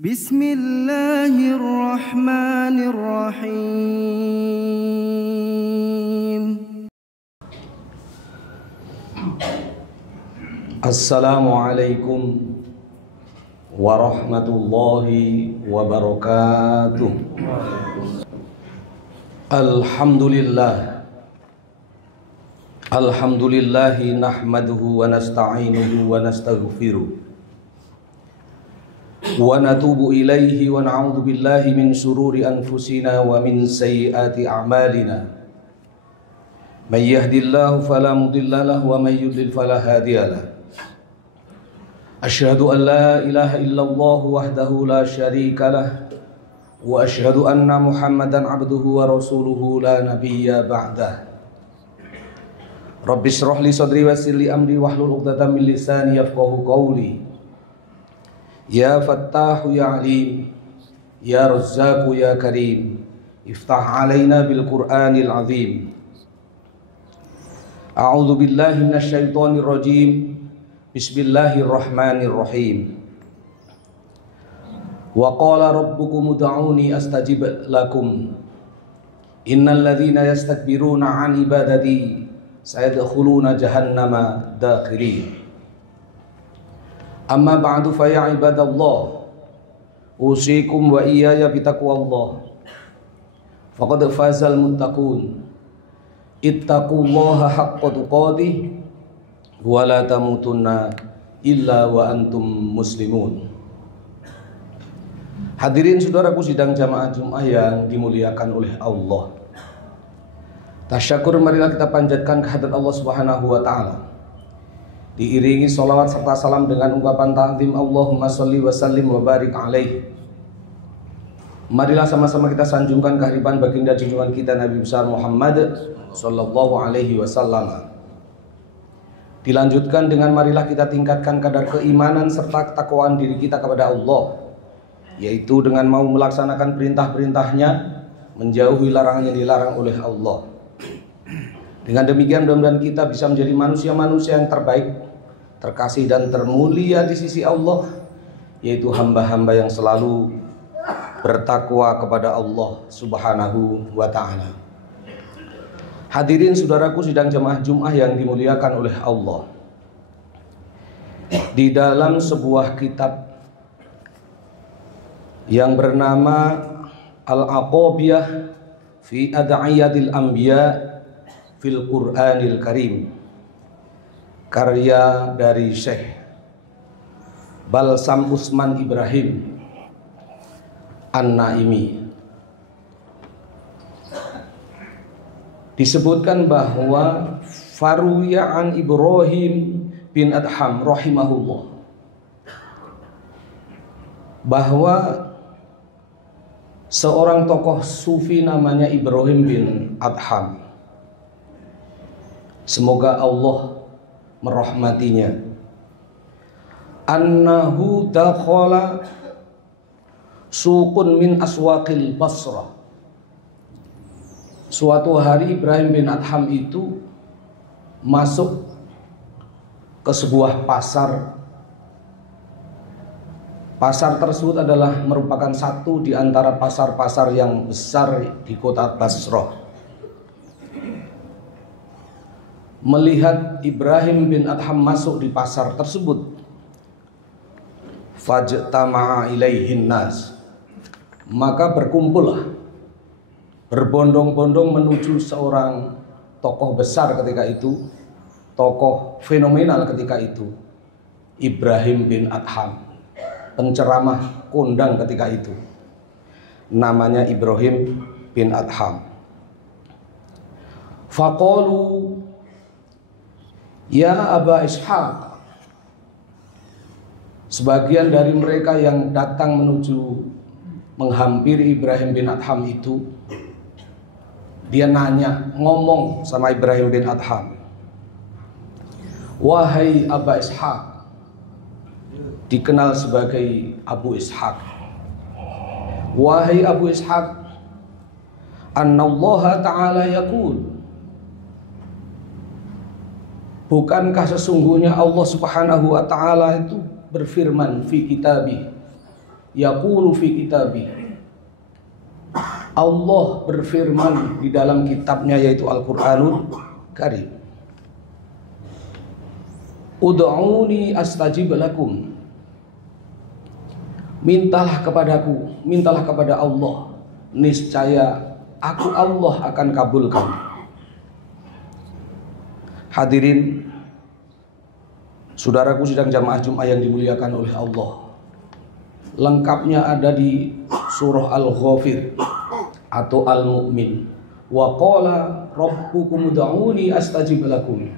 Bismillahirrahmanirrahim. Assalamualaikum warahmatullahi wabarakatuh. Alhamdulillahi nahmaduhu wa nasta'inuhu wa nastaghfiruh wa natubu ilaihi wa na'udzu billahi min syururi anfusina wa min sayyiati a'malina. May yahdihillahu fala mudilla lahu wa may yudlil fala hadiyalah. Asyhadu an la ilaha illallah wahdahu la syarika lah wa asyhadu anna Muhammadan abduhu wa rasuluhu la nabiyya ba'dah. Rabbi shrah li sadri wa yassir li amri wahlul 'uqdatam min lisani yafqahu qawli. Ya Fattahu ya Alim, ya Razzaqu ya Karim, iftah alaina bil Qur'anil azim. A'udzu billahi minasy syaithanir rajim. Bismillahirrahmanirrahim. Wa qala rabbukum ud'uni astajib lakum. Innal ladzina yastakbiruna 'an ibadati sayadkhuluna jahannama dakhirin. Amma ba'du fa ya ibadallah, usikum wa iyaya bitaqwallah. Faqad fazal muttaqun. Ittaqullaha haqqa tuqatih wa la tamutunna illa wa antum muslimun. Hadirin saudaraku sidang jamaah Jumat yang dimuliakan oleh Allah. Tasyakur, marilah kita panjatkan kehadirat Allah Subhanahu wa taala. Diiringi salawat serta salam dengan ungkapan ta'zim, Allahumma sholli wa sallim wa barik alaihi. Marilah sama-sama kita sanjungkan kehadiran baginda junjungan kita Nabi besar Muhammad sallallahu alaihi wasallam. Dilanjutkan dengan marilah kita tingkatkan kadar keimanan serta ketakwaan diri kita kepada Allah, yaitu dengan mau melaksanakan perintah-perintahnya, menjauhi larangan yang dilarang oleh Allah. Dengan demikian mudah-mudahan kita bisa menjadi manusia-manusia yang terbaik, terkasih dan termulia di sisi Allah, yaitu hamba-hamba yang selalu bertakwa kepada Allah Subhanahu wa ta'ala. Hadirin saudaraku sidang jemaah Jumat yang dimuliakan oleh Allah. Di dalam sebuah kitab yang bernama Al-Aqabiyah fi Ad'iyatil Anbiya fil Qur'anil Karim, karya dari Syekh Balsam Usman Ibrahim An-Naimi, disebutkan bahwa faruya an Ibrahim bin Adham rahimahullah, bahwa seorang tokoh sufi namanya Ibrahim bin Adham, semoga Allah merahmatinya, annahu dakhala suqun min aswaqil Basrah. Suatu hari Ibrahim bin Adham itu masuk ke sebuah pasar. Pasar tersebut adalah merupakan satu di antara pasar-pasar yang besar di kota Basrah. Melihat Ibrahim bin Adham masuk di pasar tersebut, fajtama'a ilaihin nas, maka berkumpullah, berbondong-bondong menuju seorang tokoh besar ketika itu, tokoh fenomenal ketika itu, Ibrahim bin Adham, penceramah kondang ketika itu, namanya Ibrahim bin Adham. Faqalu ya Aba Ishaq. Sebagian dari mereka yang datang menuju menghampiri Ibrahim bin Adham itu, dia nanya, ngomong sama Ibrahim bin Adham, wahai Aba Ishaq, dikenal sebagai Abu Ishaq, wahai Abu Ishaq, annallaha ta'ala yaqul, bukankah sesungguhnya Allah Subhanahu wa ta'ala itu berfirman fi kitabih, yaqulu fi kitabih. Allah berfirman di dalam kitabnya yaitu Al-Qur'anul Karim. Ud'uni astajib lakum. Mintalah kepadaku, mintalah kepada Allah, niscaya aku Allah akan kabulkan. Hadirin, saudaraku sidang jamaah Jumat yang dimuliakan oleh Allah, lengkapnya ada di surah Al-Ghafir atau Al-Mu'min. Wa qala rabbukum ud'uni astajib lakum.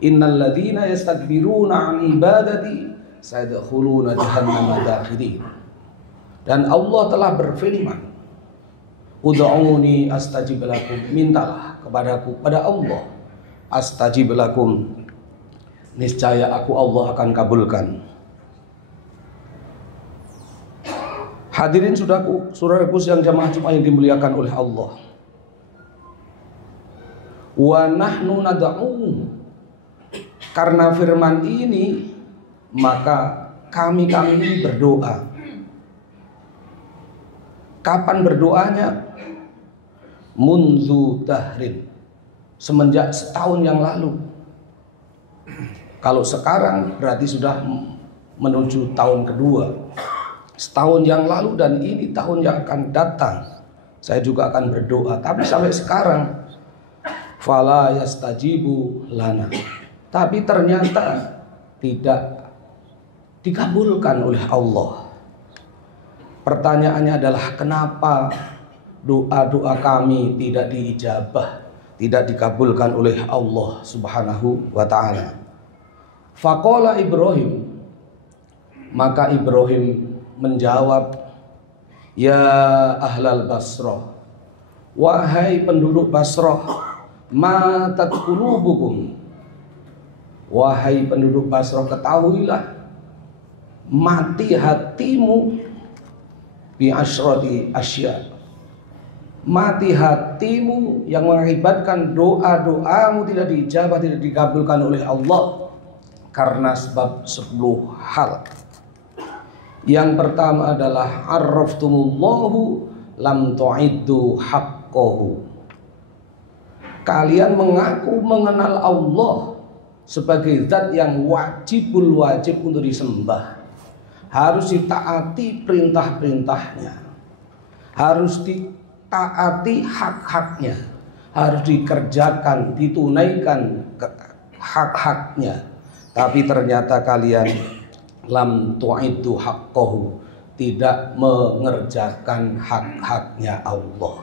Innal ladzina yastakbiruna 'an ibadati sayadkhuluna jahannama dakhirin. Dan Allah telah berfirman, ud'uni astajib lakum, mintalah kepadaku, pada Allah, astajib lakum, niscaya aku Allah akan kabulkan. Hadirin saudaraku yang jamaah Jumat yang dimuliakan oleh Allah. Wa nahnu nad'u, karena firman ini maka kami ini berdoa. Kapan berdoanya? Munzu dahrin, semenjak setahun yang lalu. Kalau sekarang berarti sudah menuju tahun kedua. Setahun yang lalu dan ini tahun yang akan datang, saya juga akan berdoa. Tapi sampai sekarang fala yastajibu lana, tapi ternyata tidak dikabulkan oleh Allah. Pertanyaannya adalah kenapa doa-doa kami tidak diijabah, tidak dikabulkan oleh Allah Subhanahu wa ta'ala. Faqala Ibrahim, maka Ibrahim menjawab, ya ahlal Basrah, wahai penduduk Basrah, matat qulubukum, wahai penduduk Basrah, ketahuilah mati hatimu bi asyrati asya, mati hatimu yang mengakibatkan doa-doamu tidak diijabah, tidak dikabulkan oleh Allah karena sebab 10 hal. Yang pertama adalah arraftumullahu lam tu'iddu haqqahu. Kalian mengaku mengenal Allah sebagai zat yang wajib untuk disembah, harus ditaati perintah-perintahnya, harus ditaati hak-haknya, harus dikerjakan, ditunaikan hak-haknya. Tapi ternyata kalian lam tu'iddu haqqahu, tidak mengerjakan hak-haknya Allah.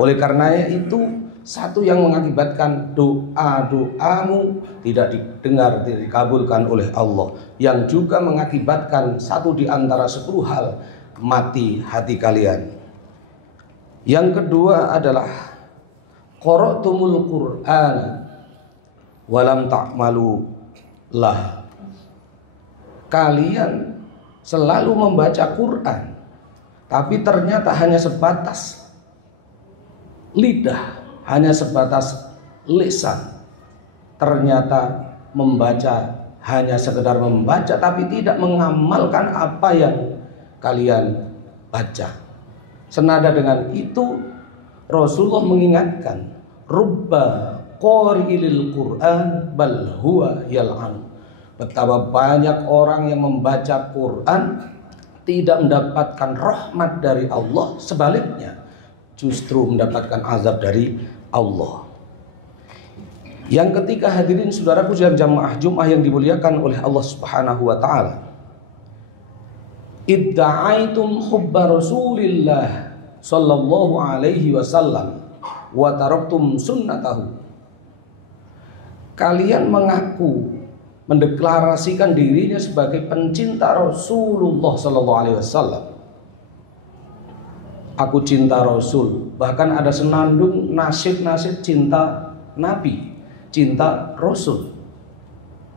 Oleh karenanya itu satu yang mengakibatkan doa-doamu tidak didengar, tidak dikabulkan oleh Allah. Yang juga mengakibatkan satu di antara 10 hal, mati hati kalian. Yang kedua adalah qara'tumul Qur'an walam ta'malu lah. Kalian selalu membaca Quran, tapi ternyata hanya sebatas lidah, hanya sebatas lisan. Ternyata membaca hanya sekedar membaca, tapi tidak mengamalkan apa yang kalian baca. Senada dengan itu, Rasulullah mengingatkan, rubba qari'il Qur'an bal huwa yal'an. Betapa banyak orang yang membaca Quran tidak mendapatkan rahmat dari Allah, sebaliknya justru mendapatkan azab dari Allah. Yang ketiga, hadirin saudaraku yang jamaah Jumat yang dimuliakan oleh Allah Subhanahu wa ta'ala, idda'aitum hubba Rasulillah sallallahu alaihi wasallam wa taraktum sunnatahu. Kalian mengaku mendeklarasikan dirinya sebagai pencinta Rasulullah sallallahu alaihi wasallam. Aku cinta Rasul, bahkan ada senandung nasyid-nasyid cinta Nabi, cinta Rasul.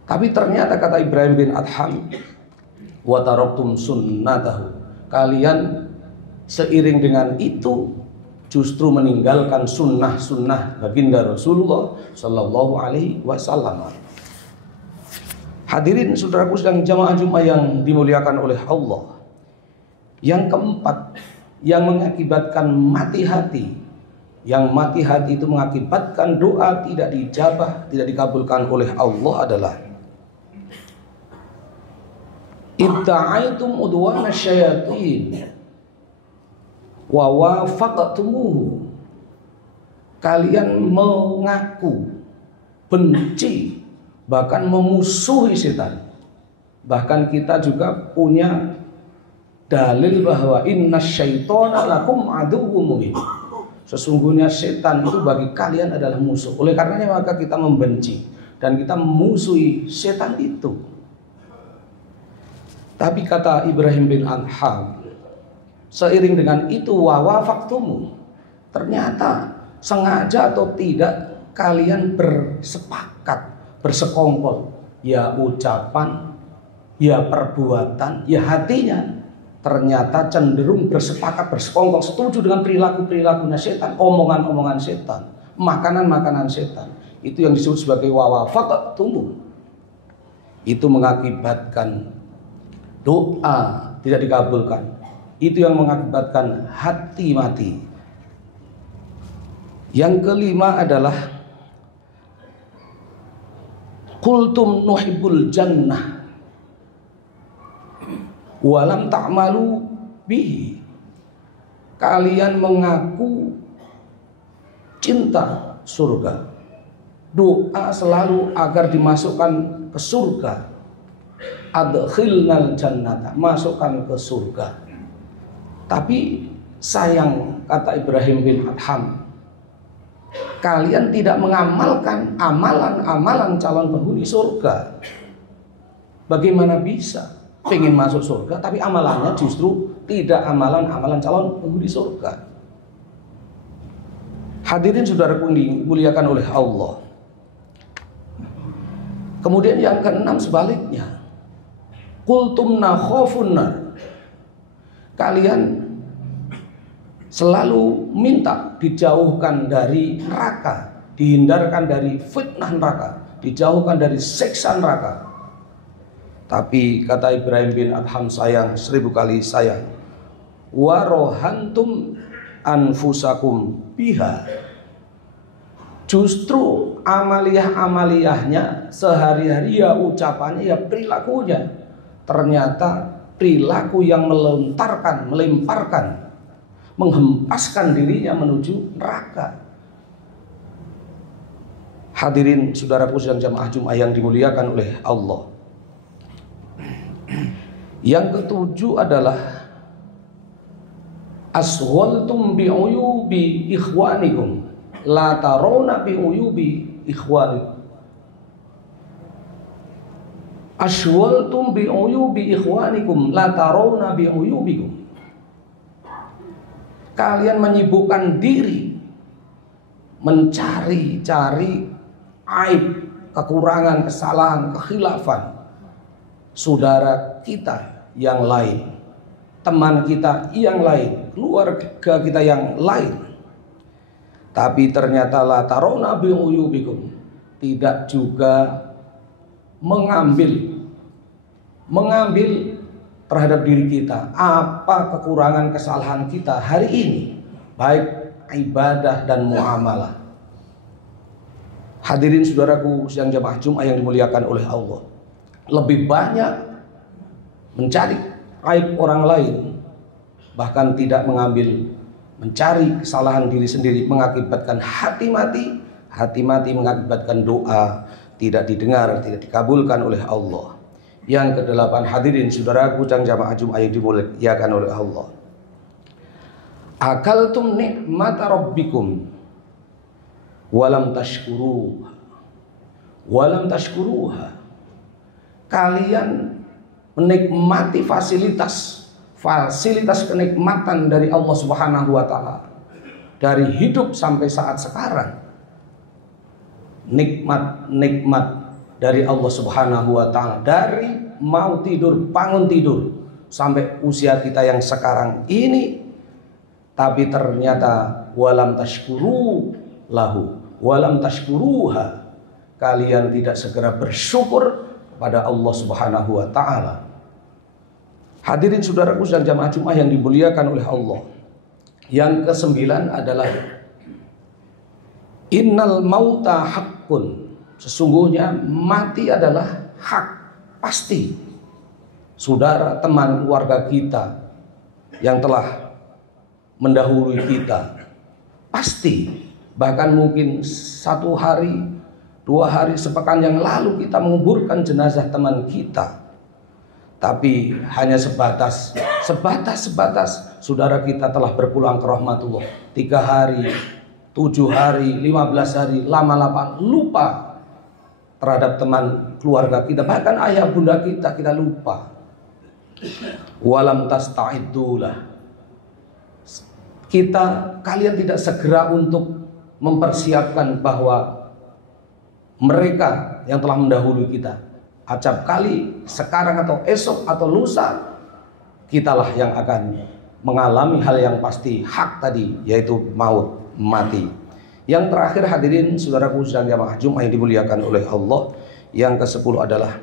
Tapi ternyata kata Ibrahim bin Adham, wa taraktum sunnatahu, kalian seiring dengan itu justru meninggalkan sunnah-sunnah baginda Rasulullah sallallahu alaihi wasallam. Hadirin saudaraku sedang jamaah Jumat yang dimuliakan oleh Allah. Yang keempat, yang mengakibatkan mati hati. Yang mati hati itu mengakibatkan doa tidak dijabah, tidak dikabulkan oleh Allah adalah idda'aitum udwana syayatin wa wafaqtumuhu. Kalian mengaku benci, bahkan memusuhi setan. Bahkan kita juga punya dalil bahwa innasyaitona lakum aduwwum mubin. Sesungguhnya setan itu bagi kalian adalah musuh. Oleh karenanya maka kita membenci dan kita memusuhi setan itu. Tapi kata Ibrahim bin Adham, seiring dengan itu wawafaktumu, ternyata sengaja atau tidak kalian bersepakat, bersekongkol, ya ucapan, ya perbuatan, ya hatinya ternyata cenderung bersepakat, bersekongkol, setuju dengan perilaku-perilakunya setan, omongan-omongan setan, makanan-makanan setan. Itu yang disebut sebagai wawafaqtumu. Itu mengakibatkan doa tidak dikabulkan. Itu yang mengakibatkan hati mati. Yang kelima adalah qultum nuhibbul jannah walam ta'malu bihi. Kalian mengaku cinta surga, doa selalu agar dimasukkan ke surga, adkhilnal jannata, masukkan ke surga. Tapi sayang, kata Ibrahim bin Adham, kalian tidak mengamalkan amalan-amalan calon penghuni surga. Bagaimana bisa pengen masuk surga tapi amalannya justru tidak amalan-amalan calon penghuni surga? Hadirin saudaraku dimuliakan oleh Allah. Kemudian yang keenam sebaliknya, qultum nakhafun nar. Kalian selalu minta dijauhkan dari neraka, dihindarkan dari fitnah neraka, dijauhkan dari siksa neraka. Tapi kata Ibrahim bin Adham, sayang, 1000 kali sayang, warohantum anfusakum biha. Justru amaliyah-amaliyahnya sehari-hari, ya ucapannya, ya perilakunya, ternyata perilaku yang melemparkan, menghempaskan dirinya menuju neraka. Hadirin saudaraku sedang jamaah Jumat yang dimuliakan oleh Allah. Yang ketujuh adalah aswaltum bi'uyubi ikhwanikum la tarawna bi'uyubi ikhwanikum. Aswaltum bi'uyubi ikhwanikum la tarawna bi'uyubikum. Kalian menyibukkan diri mencari-cari aib, kekurangan, kesalahan, kekhilafan saudara kita yang lain, teman kita yang lain, keluarga kita yang lain. Tapi ternyata la tarawna bi'uyubikum, tidak juga mengambil terhadap diri kita apa kekurangan kesalahan kita hari ini, baik ibadah dan muamalah. Hadirin saudaraku sidang jamaah Jumat yang dimuliakan oleh Allah, lebih banyak mencari aib orang lain, bahkan tidak mencari kesalahan diri sendiri, mengakibatkan hati mati, mengakibatkan doa tidak didengar, tidak dikabulkan oleh Allah. Yang kedelapan, hadirin saudaraku dan jamaah Jumat yang dimuliakan oleh Allah, akaltum nikmata rabbikum walam tashkuruha. Kalian menikmati fasilitas kenikmatan dari Allah Subhanahu wa taala dari hidup sampai saat sekarang. Nikmat dari Allah Subhanahu wa taala, dari mau tidur, bangun tidur sampai usia kita yang sekarang ini. Tapi ternyata walam tashkuru lahu walam tashkuruha, kalian tidak segera bersyukur kepada Allah Subhanahu wa taala. Hadirin saudaraku dan jamaah Jumat yang dimuliakan oleh Allah. Yang kesembilan adalah innal mauta haqqun. Sesungguhnya mati adalah hak, pasti. Saudara, teman, keluarga kita yang telah mendahului kita, pasti. Bahkan mungkin 1 hari, 2 hari, sepekan yang lalu kita menguburkan jenazah teman kita. Tapi hanya sebatas saudara kita telah berpulang ke rahmatullah. 3 hari, 7 hari, 15 hari, lama-lama lupa terhadap teman keluarga kita. Bahkan ayah bunda kita lupa. Walam tasta'iddulah. Kalian tidak segera untuk mempersiapkan bahwa mereka yang telah mendahului kita, acap kali sekarang atau esok atau lusa, kitalah yang akan mengalami hal yang pasti, hak tadi, yaitu maut, mati. Yang terakhir hadirin saudaraku dan jamaah Jumat yang dimuliakan oleh Allah, yang ke-10 adalah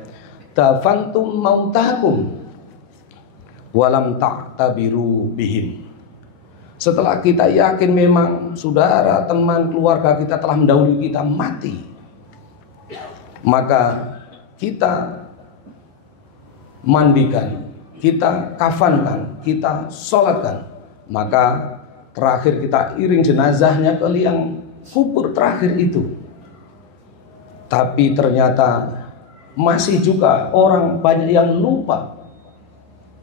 tafantum mautakum walam ta'tabiru bihim. Setelah kita yakin memang saudara, teman, keluarga kita telah mendahului kita mati, maka kita mandikan, kita kafankan, kita sholatkan. Maka terakhir kita iring jenazahnya ke liang kubur terakhir itu. Tapi ternyata masih juga orang banyak yang lupa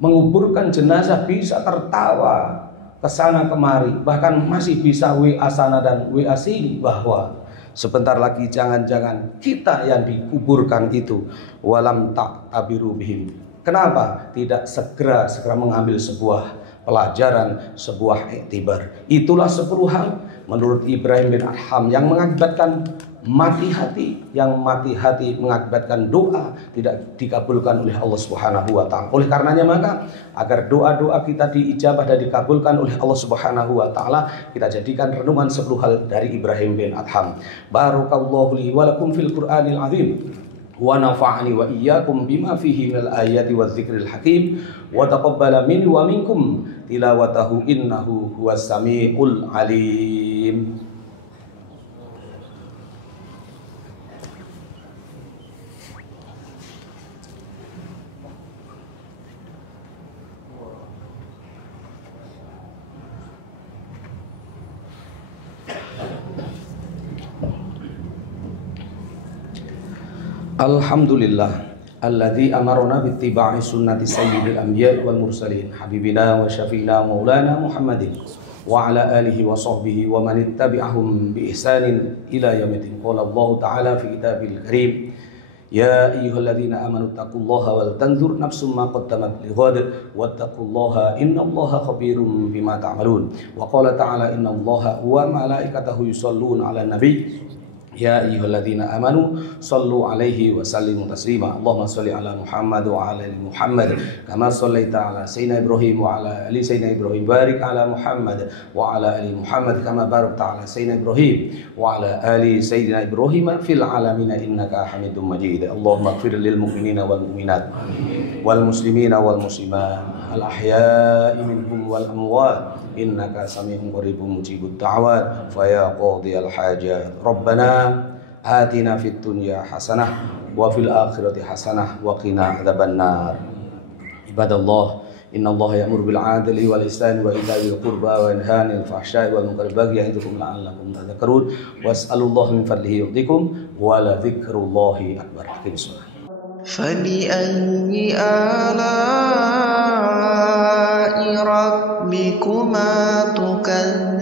menguburkan jenazah, bisa tertawa kesana kemari, bahkan masih bisa WA sana dan WA sini bahwa sebentar lagi jangan-jangan kita yang dikuburkan itu. Walam ta'tabiru bihim. Kenapa tidak segera mengambil sebuah pelajaran, sebuah iktibar? Itulah 10 hal menurut Ibrahim bin Adham yang mengakibatkan mati hati, yang mati hati mengakibatkan doa tidak dikabulkan oleh Allah Subhanahu wa taala. Oleh karenanya maka agar doa-doa kita diijabah dan dikabulkan oleh Allah Subhanahu wa taala, kita jadikan renungan 10 hal dari Ibrahim bin Adham. Barakallahu li wa lakum fil Qur'anil azim wa nafa'ani wa iyyakum bima fihi minal ayati wadh-dzikril hakim wa taqabbala minni wa minkum tilawatahu innahu huwas samiul alim. Alhamdulillah alladzi amarna bittiba'i sunnati sayyidil anbiya'i wal mursalin habibina wa syafiina maulana Muhammadin wa ala alihi wa sahbihi wa man ittabi'ahum bi ihsanin ila yaumiddin. Qala Allah ta'ala fi kitabil karim, ya ayyuhalladzina amanu taqullaha wal tanzur nafsum ma qaddamat lighad wattaqullaha innallaha khabirum bima ta'malun. Wa qala ta'ala innallaha wa malaikatahu yusholluna 'alan nabiy ya ayyuhalladzina amanu sallu alaihi wa sallimu taslima. Allahumma shalli ala Muhammad wa ala ali Muhammad kama shallaita ala sayyidina Ibrahim wa ala ali sayyidina Ibrahim. Barik ala Muhammad wa ala ali Muhammad kama barakta ala sayyidina Ibrahim wa ala ali sayyidina Ibrahim fil alamin innaka Hamidum Majid. Allahumma ighfir lil mu'minina wal mu'minat wal muslimina wal muslimat al ahya'i minhum wal amwat innaka sami'un qaribun mujibud da'wat fa ya qadhiyal hajat. Rabbana atina fid dunya hasanah wa fil akhirati hasanah wa qina adzabannar. Ibadallah, innallaha ya'muru bil 'adli wal ihsani wa ita'i dzil qurba wa yanha 'anil fahsya'i wal munkari wal baghi ya'idukum la'allakum tadhakkarun. Was'alullaha min fadlihi yu'tikum wa la dzikrullahi akbar. فبأي آلاء ربكما تكذبان